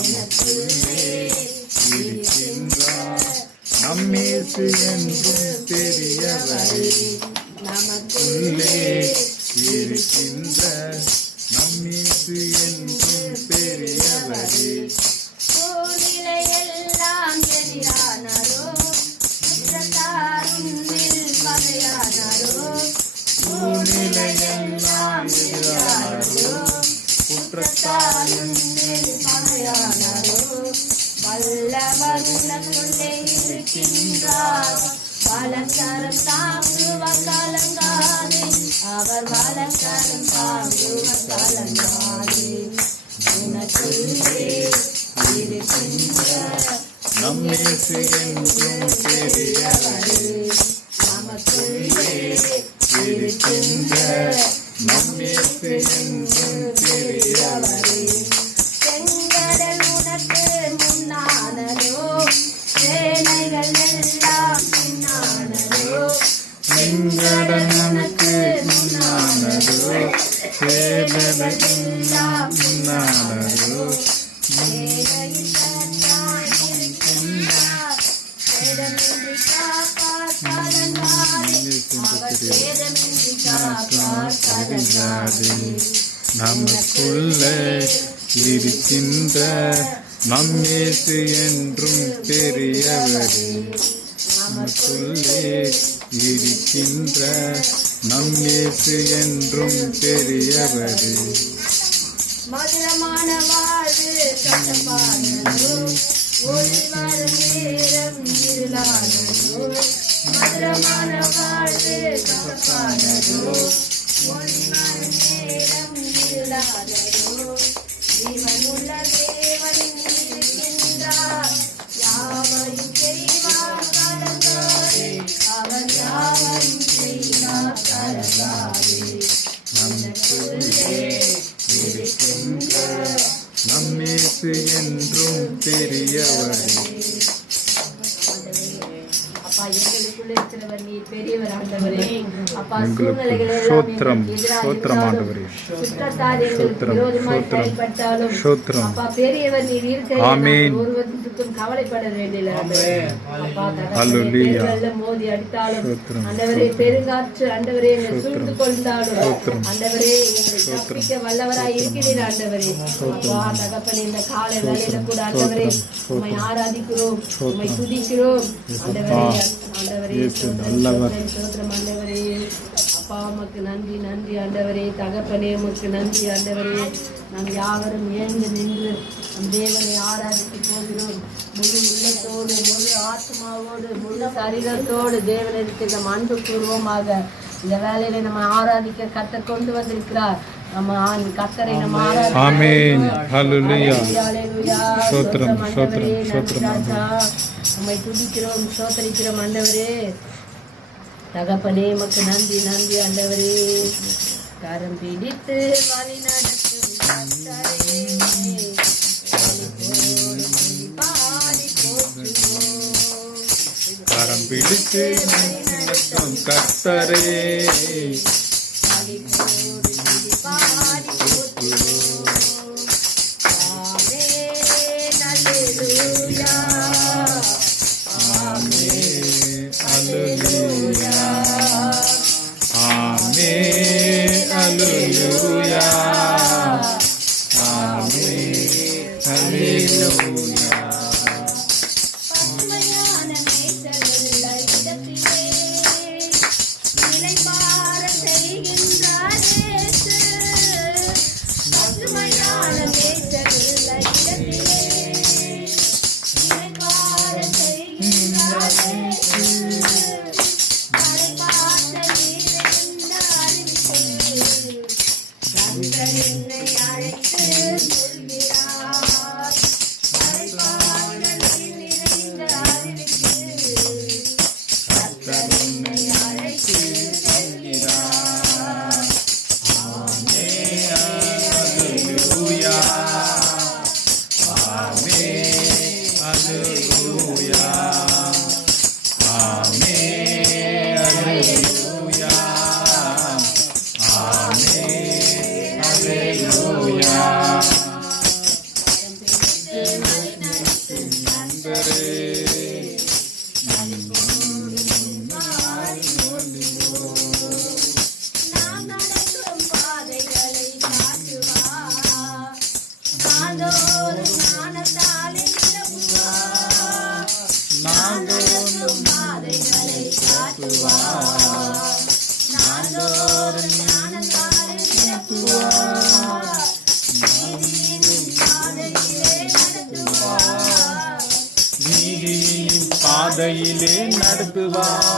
கலங்காதே இருக்கின்றார் நம்மேசு என்றும் பெரியவரே நமக்குள்ளே இருக்கின்ற நம்மேசு என்றும் பெரியவரே சூழ்நிலையெல்லாம் எதிரானாரோ பகையானாரோ சூழ்நிலையெல்லாம் எதிரானாரோ இருக்கின்றார் தாங்குவ தாங்குவார் கலங்காதே. அவர் வலக்கரம் தாங்குவ கலங்காதே. உனக்குள்ளே இருக்கின்ற நம்மேசு என்றும் அவர் சேதமின்றி காப்பார் கலங்காதே. நமக்குள்ள இருக்கின்ற நம்மேசு என்றும் பெரியவரே நமக்குள்ளே இருக்கின்ற நம்மேசு என்றும் பெரியவரே மதுரமான வாழ்வு கட்டப்பானதோ ஒளி வரும் நேரம் இருளானதோ மதுரமான வாழ்வு நேரம் இவனுள்ள தேவன் இருக்கின்றார் யாவையும் செய்வார் அவர் யாவையும் செய்வார் நமக்குள்ளே இருக்கின்ற நம்மேசு என்றும் பெரியவரே எங்களுக்கு சோத்திரம் சோத்திரம் அப்பா பெரியவர் நீர் இருக்கையில் ஒருவருக்கும் கவலைப்பட அல்லேலூயா. மோதி அடித்தாலும் ஆண்டவரே பெருங்காற்று ஆண்டவரே எங்களை சூழ்ந்து கொண்டாலும் ஆண்டவரே எங்களை தப்பிக்க வல்லவராய் இருக்கிறீர் ஆண்டவரே அப்பா தகப்பனே இந்த காலை வேலையில கூட ஆண்டவரே உம்மை ஆராதிக்கிறோம் உம்மை துதிக்கிறோம் ஆண்டவரே ஆண்டவரே நல்லவர். அப்பா உமக்கு நன்றி நன்றி ஆண்டவரே. தகப்பனே உமக்கு நன்றி ஆண்டவரே. நாம் யாவரும் ஏந்து நின்று நம் தேவனை ஆராதித்து போகிறோம். முழு உள்ளத்தோடு முழு ஆத்மாவோடு முழு சரீரத்தோடு தேவனிடத்தில் நம் அன்பு பூர்வமாக இந்த வேலையில நம்ம ஆராதிக்க கத்தர் கொண்டு வந்திருக்கிறார். நம்ம ஆ- கத்தரை நம்ம ஆமென். ஹல்லேலூயா. ஸ்தோத்திரம், ஸ்தோத்திரம் ஸ்தோத்திரம். உம்மை துதிக்கிறோம் ஸ்தோத்தரிக்கிறோம் ஆண்டவரே. தகப்பனே மக்கு நன்றி நன்றி ஆண்டவரே கரம் பிடித்து வழி நடத்தும் கர்த்தரே. வழிபோடு கரம் பிடித்து நடத்தும் கர்த்தரே நிரப்புவார். நாம் காட்டுவார். நாள்தோறும் ஞானத்தாலே நீதியின் பாதையிலே நடத்துவார். நீதியின் பாதையிலே நடத்துவார்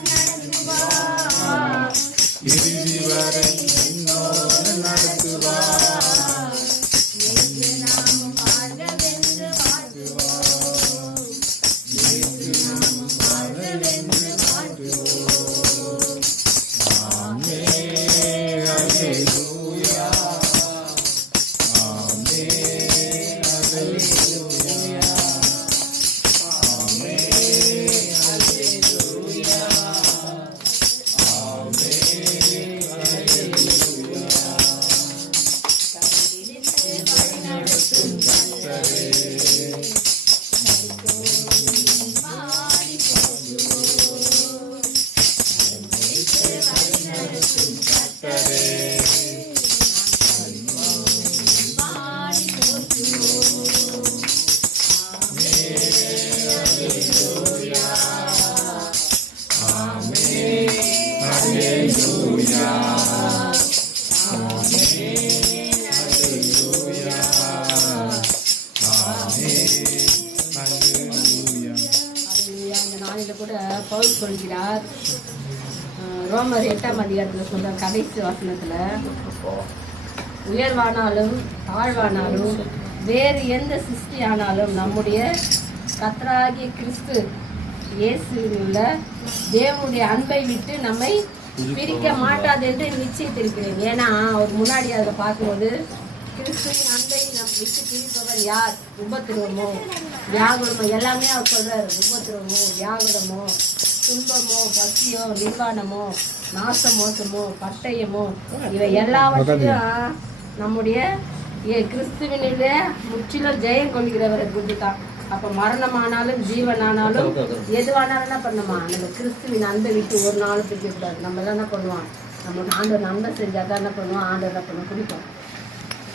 It is ரோமர் எட்டாம் அதிகாரத்தில் சொல்ற கடைசி வசனத்தில். உயர்வானாலும் தாழ்வானாலும் வேறு எந்த சிருஷ்டி ஆனாலும் நம்முடைய கத்தராகிய கிறிஸ்து இயேசுவில் உள்ள தேவனுடைய அன்பை விட்டு நம்மை பிரிக்க மாட்டாது என்று நிச்சயித்திருக்கிறேன். ஏன்னா அவர் முன்னாடி அதில் பார்க்கும்போது கிறிஸ்துவின் அன்பை நம் விட்டு பிரிப்பவர் யார்? உபத்திரவமோ? வியாகுலமோ எல்லாமே அவர் சொல்றாரு. உபத்திரவமோ வியாகுலமோ துன்பமோ பசியோ நிர்வாணமோ நாச மோசமோ பட்டயமோ இவை எல்லாவற்றையும் நம்முடைய ஏ- கிறிஸ்துவினிலே முற்றிலும் ஜெயம் கொள்கிறவரை குறித்து தான் அப்ப மரணமானாலும் ஜீவனானாலும் எதுவானாலும் என்ன பண்ணுமா? நம்ம கிறிஸ்துவின் அன்பை விட்டு ஒரு நாளும் பிரிக்க கூடாது நம்ம எல்லாம் என்ன பண்ணுவோம்? நம்ம ஆண்டவர் நன்மை செஞ்சா தான் என்ன பண்ணுவோம்? ஆண்டவர் என்ன பண்ணுவோம்? பிடிக்கும்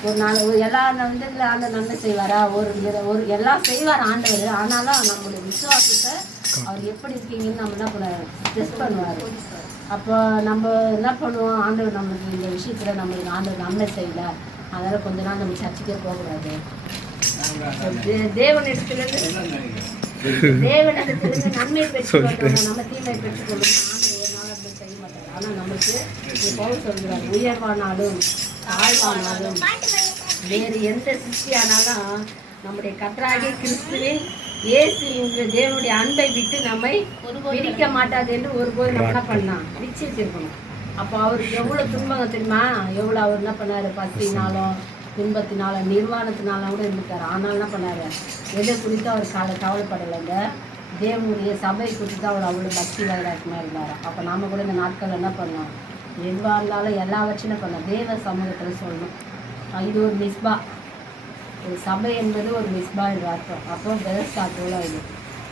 ஒரு நாள் ஒரு எல்லா விதத்தில் ஆண்டவர் நன்மை செய்வாரா? ஒரு ஒரு எல்லாம் செய்வார் ஆண்டவர். ஆனாலும் நம்மளுடைய விசுவாசத்தை அவர் எப்படி இருக்கீங்கன்னு நம்ம என்ன பண்ண டெஸ்ட் பண்ணுவார். அப்போ நம்ம என்ன பண்ணுவோம்? ஆண்டவர் நம்மளுக்கு இந்த விஷயத்தில் நம்மளுக்கு ஆண்டவர் நன்மை செய்யல. அதனால் கொஞ்ச நாள் நம்ம சர்ச்சுக்கே போகக்கூடாது. தேவனிடத்திலிருந்து தேவனிடத்திலிருந்து நன்மை பெற்றுக்கொள்ளணும் நம்ம தீமை பெற்றுக்கொள்ளணும் ஆண்டவர் ஒரு நாள் அப்படி செய்ய மாட்டார். ஆனால் நமக்கு இந்த பவுல் சொல்கிறார் உயர்வானாலும் தாழ்வானாலும் வேறு எந்த சிருஷ்டியானாலும் நம்முடைய கத்தராகிய கிறிஸ்துவின் இயேசு என்ற தேவனுடைய அன்பை விட்டு நம்மை பிரிக்க மாட்டாது என்று ஒருபோது நம்ம என்ன பண்ணலாம்? நிச்சயிச்சிருக்கணும் அப்போ அவருக்கு எவ்வளோ துன்பங்க தெரியுமா? எவ்வளோ அவர் என்ன பண்ணாரு? பசினாலும் துன்பத்தினாலும் நிர்வாணத்தினாலும் கூட இருந்துட்டார். ஆனால் என்ன பண்ணாரு? எதை குறித்து அவர் கவலை கவலைப்படலைங்க. தேவனுடைய சபை குறித்து தான் அவர் அவ்வளோ பக்தி வைராக்கியமாக இருந்தார். அப்போ நாம கூட இந்த நாட்கள் என்ன பண்ணோம் எதுவாக இருந்தாலும் எல்லாவற்றையும் என்ன பண்ணோம் தேவ சமூகத்தில் சொல்லணும். இது ஒரு மிஸ்பா. ஒரு சபை என்பது ஒரு மிஸ்பா என்று அர்த்தம். அப்போ பெருசா போல இது.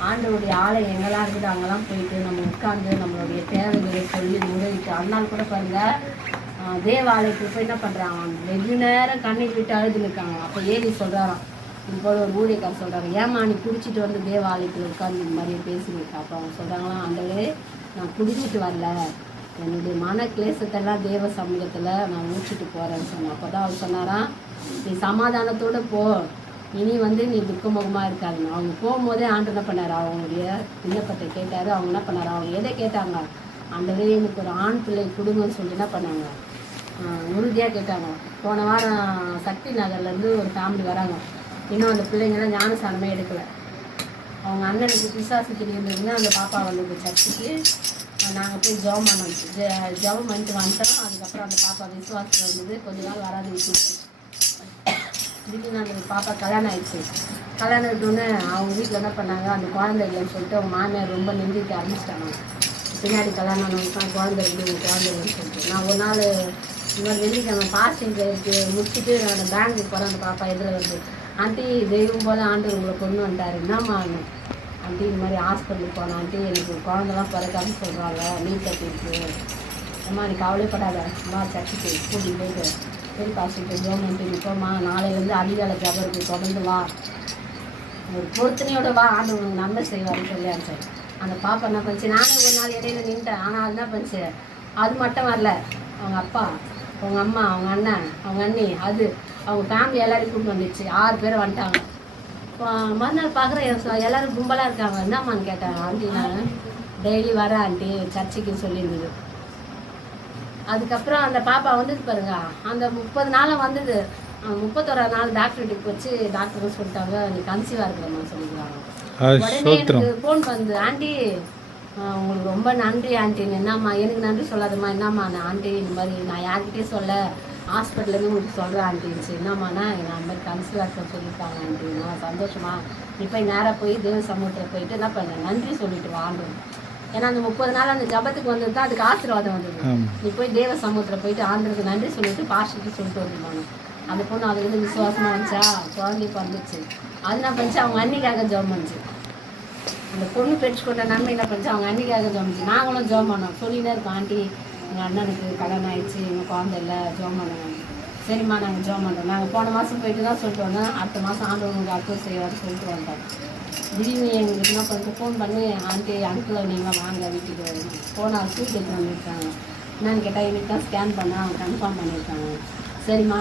ஆண்டவருடைய ஆலை எங்கெல்லாம் இருக்குது அங்கெல்லாம் போயிட்டு நம்ம உட்கார்ந்து நம்மளுடைய தேவைகளை சொல்லி முறையிட்டு அண்ணால் கூட பாருங்க தேவாலயத்துக்கு போய் என்ன பண்ணுறாங்க வெகு நேரம் கண்ணை விட்டு அழுது நிற்காங்க அப்போ ஏறி சொல்கிறாராம் இது ஒரு ஊழியக்கார் சொல்கிறாங்க ஏமா நீ குடிச்சிட்டு வந்து தேவாலயத்தில் உட்காந்து இந்த மாதிரியே பேசுனீங்க? அப்போ அவங்க சொல்கிறாங்களாம் ஆண்டவரே நான் குடிச்சிட்டு வரல. என்னுடைய மன கிளேசத்தெல்லாம் தேவ சமூகத்தில் நான் ஊற்றிட்டு போகிறேன்னு சொன்னேன். அப்போ தான் அவர் சொன்னாராம் நீ சமாதானத்தோடு போ. இனி வந்து நீ துக்கமுகமாக இருக்காதுங்க. அவங்க போகும்போதே ஆண்டு என்ன பண்ணார்? அவங்களுடைய விண்ணப்பத்தை கேட்டார். அவங்க என்ன பண்ணார்? அவங்க எதை கேட்டாங்க? அந்த ஆண்டவரே எனக்கு ஒரு ஆண் பிள்ளை கொடுங்கன்னு சொல்லி என்ன பண்ணாங்க? உறுதியாக கேட்டாங்க. போன வாரம் சக்தி நகர்லேருந்து ஒரு ஃபேமிலி வராங்க. இன்னும் அந்த பிள்ளைங்களாம் ஞானசாரமே எடுக்கலை. அவங்க அண்ணனுக்கு பிசாசு தெரியுதுன்னு அந்த பாப்பா வந்தது சர்ச்சுக்கு நாங்கள் போய் ஜெபம் பண்ணோம். ஜெ ஜெபம் பண்ணிட்டு வந்துட்டோம். அதுக்கப்புறம் அந்த பாப்பா விசுவாசத்தில் வந்தது கொஞ்ச நாள் வராது விட்டுச்சு திடீர்னு அந்த பாப்பா கல்யாணம் ஆயிடுச்சு. கல்யாணம் ஆகிட்டோன்னே அவங்க வீட்டில் என்ன பண்ணாங்க? அந்த குழந்தை இல்லைன்னு சொல்லிட்டு அவங்க மாமியார் ரொம்ப நெஞ்சிக்க ஆரம்பிச்சிட்டாங்க பின்னாடி கல்யாணம் ஆனவங்க குழந்தை இல்லை குழந்தை இல்லைன்னு சொல்லிட்டு. நான் ஒரு நாள் இந்த மாதிரி வெள்ளிக்கிழமை பாஸ்டிங் முடிச்சுட்டு நான் பேங்க்குக்கு போகிறேன் அந்த பாப்பா எதில் வந்து ஆண்டி தெய்வம் போல ஆண்டு உங்களை கொண்டு வந்துட்டாரு என்னம்மா ஆண்டி இந்த மாதிரி ஹாஸ்பிட்டலுக்கு போனேன் ஆண்டி எனக்கு குழந்தைலாம் பிறக்காதுன்னு சொல்கிறாங்க நீட் கட்டிருக்கு அம்மா நீ கவலைப்படாத. அம்மா சர்ச்சுக்கு கூட்டிகிட்டு போயிட்டு சரி பாசிட்டு கவர்மெண்ட் பண்ணிட்டு நிற்போம்மா நாளையிலேருந்து அதிகாலை ஜபருக்கு தொடர்ந்து வா. ஒரு பொருத்தனையோட வா. ஆண்டு உனக்கு நன்மை செய்வார்னு சொல்லி அனுப்பிச்சேன் அந்த பாப்பா என்ன பண்ணுச்சு? நானே ஒரு நாள் இடையில நின்ட்டேன் ஆனால் அது என்ன பண்ணுச்சு? அது மட்டும் வரல. அவங்க அப்பா அவங்க அம்மா அவங்க அண்ணன் அவங்க அண்ணி அது அவங்க ஃபேமிலி எல்லாரையும் கூப்பிட்டு வந்துச்சு. ஆறு பேர் வந்துட்டாங்க. மறுநாள் பார்க்குறேன் எல்லாரும் கும்பலாக இருக்காங்க. என்னம்மான்னு கேட்டாங்க ஆண்டி நான் டெய்லி வரேன் ஆண்டி சர்ச்சுக்கு சொல்லியிருந்தது. அதுக்கப்புறம் அந்த பாப்பா வந்தது பாருங்க. அந்த முப்பது நாளாக வந்தது. முப்பத்தோரா நாள் டாக்டர் வீட்டுக்கு வச்சு டாக்டர் சொல்லிட்டாங்க நீ கன்சீவாக இருக்கிறமா சொல்லிக்கிறாங்க உடனே எனக்கு ஃபோன் வந்து ஆண்டி உங்களுக்கு ரொம்ப நன்றி ஆண்டி. என்னம்மா எனக்கு நன்றி சொல்லாதம்மா. என்னம்மா நான் ஆண்டி இந்த மாதிரி நான் யார்கிட்டயும் சொல்ல ஹாஸ்பிட்டல்லேருந்து உங்களுக்கு சொல்கிறேன் ஆண்டிச்சு என்னம்மாண்ணா நான் இந்த மாதிரி கன்சீவாக இருக்க சொல்லியிருக்காங்க ஆண்டி. நான் சந்தோஷமா நீ போய் நேராக போய் தேவ சமூகத்தில் போயிட்டு என்ன பண்ண? நன்றி சொல்லிட்டு வா ஆண்டு. ஏன்னா அந்த முப்பது நாள் அந்த ஜபத்துக்கு வந்தது தான் அதுக்கு ஆசீர்வாதம் வந்தது. நீ போய் தேவ சமூகத்தில் போயிட்டு ஆண்டருக்கு நன்றி சொல்லிட்டு பாஸ்டருக்கு சொல்லிட்டு வந்துருவாங்க. அந்த பொண்ணு அதுல இருந்து விசுவாசமா வந்துச்சா? குழந்தை பிறந்துச்சு. அது என்ன பண்ணிச்சு? அவங்க அன்னிக்காக ஜெபம் பண்ணுச்சு. அந்த பொண்ணு பெற்றுக்கொண்ட நன்மை என்ன பண்ணிச்சு? அவங்க அன்னிக்காக ஜெபம் பண்ணுச்சு. நாங்களும் ஜெபம் பண்ணோம். சொல்லினே இருக்கோம் ஆண்டி. எங்கள் அண்ணனுக்கு கல்யாணம் ஆயிடுச்சு எங்கள் குழந்தை இல்லை ஜெபம் பண்ணுங்க சரிம்மா நாங்கள் ஜோம் பண்ணுறோம் நாங்கள் போன மாதம் போயிட்டு தான் சொல்லிட்டு வந்தோம். அடுத்த மாதம் ஆண்டு உங்களுக்கு அற்புதம் செய்வார்னு சொல்லிட்டு வந்தோம். திடீர்னு எங்களுக்கு என்ன பண்ணிட்டு ஃபோன் பண்ணி ஆண்டி அங்கிள் நீங்கள் வாங்க வீட்டுக்கு போன சூட் எடுத்து வந்துருக்காங்க என்னன்னு கேட்டால் இன்னைக்கு தான் ஸ்கேன் பண்ண அவங்க கன்ஃபார்ம் பண்ணியிருக்காங்க. சரிம்மா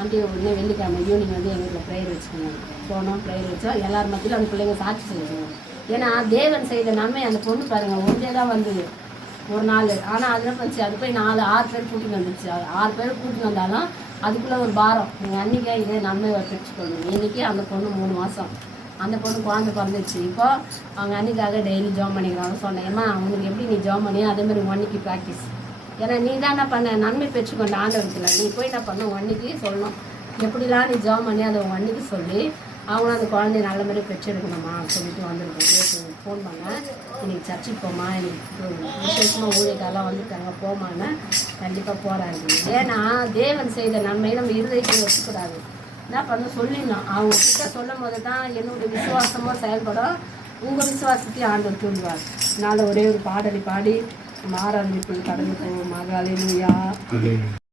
ஆண்டி உடனே வெள்ளிக்கிழமை ஈவினிங் வந்து எங்கள் வீட்டில் ப்ரேயர் வச்சுக்கணும் போனோம் ப்ரேயர் வச்சா எல்லார் மத்தியிலும் அந்த பிள்ளைங்க சாட்சி செய்யணும் ஏன்னா தேவன் செய்த நன்மை அந்த பொண்ணு பாருங்க ஒன்றே தான் வந்தது. ஒரு நாள். ஆனால் அது என்ன அது போய் நாலு ஆறு பேர் கூட்டிட்டு வந்துச்சு ஆறு பேர் கூட்டிட்டு வந்தாலும் அதுக்குள்ளே ஒரு பாரம். நீங்கள் அன்றைக்கே இதே நன்மை பெற்றுக்கொள்ளணும் இன்னைக்கு அந்த பொண்ணு மூணு மாதம் அந்த பொண்ணு குழந்தை பிறந்துச்சு. இப்போ அவங்க அன்னைக்காக டெய்லி ஜாம் பண்ணிக்கிறாங்க சொன்னேன். ஏம்மா அவங்களுக்கு எப்படி நீ ஜாம் பண்ணி அதே மாதிரி ஒன்றைக்கு ப்ராக்டிஸ் ஏன்னா நீ தான் என்ன பண்ண? நன்மை பெற்றுக்கொண்ட ஆண்டவரத்தில் நீ போய் என்ன பண்ண ஒன்றைக்கு சொல்லணும். எப்படிலாம் நீ ஜாம் பண்ணி அதை ஒன்றைக்கு சொல்லி அவங்களும் அந்த குழந்தைய நல்ல மாதிரி பெற்றெடுக்கணுமா சொல்லிட்டு வந்திருக்கோம். ஃபோன் பண்ணேன் இன்னைக்கு சர்ச்சுக்கு போமா இன்னைக்கு விசேஷமாக ஊழியக்காரெல்லாம் வந்துருக்காங்க போமான்னு கண்டிப்பாக போகிறாங்க ஏன்னா தேவன் செய்த நன்மையை நம்ம இருதயத்தில் வச்சுக்கூடாது. என்ன பண்ண சொல்லிடணும். அவங்க கிட்ட சொல்லும் போது தான் என்னுடைய விசுவாசமாக செயல்படும். உங்கள் விசுவாசத்தையும் ஆண்டவர் தூண்டுவார். அதனால் ஒரே ஒரு பாடலை பாடி மாறாந்திப்பு கடந்து போவோம். மகாலினுயா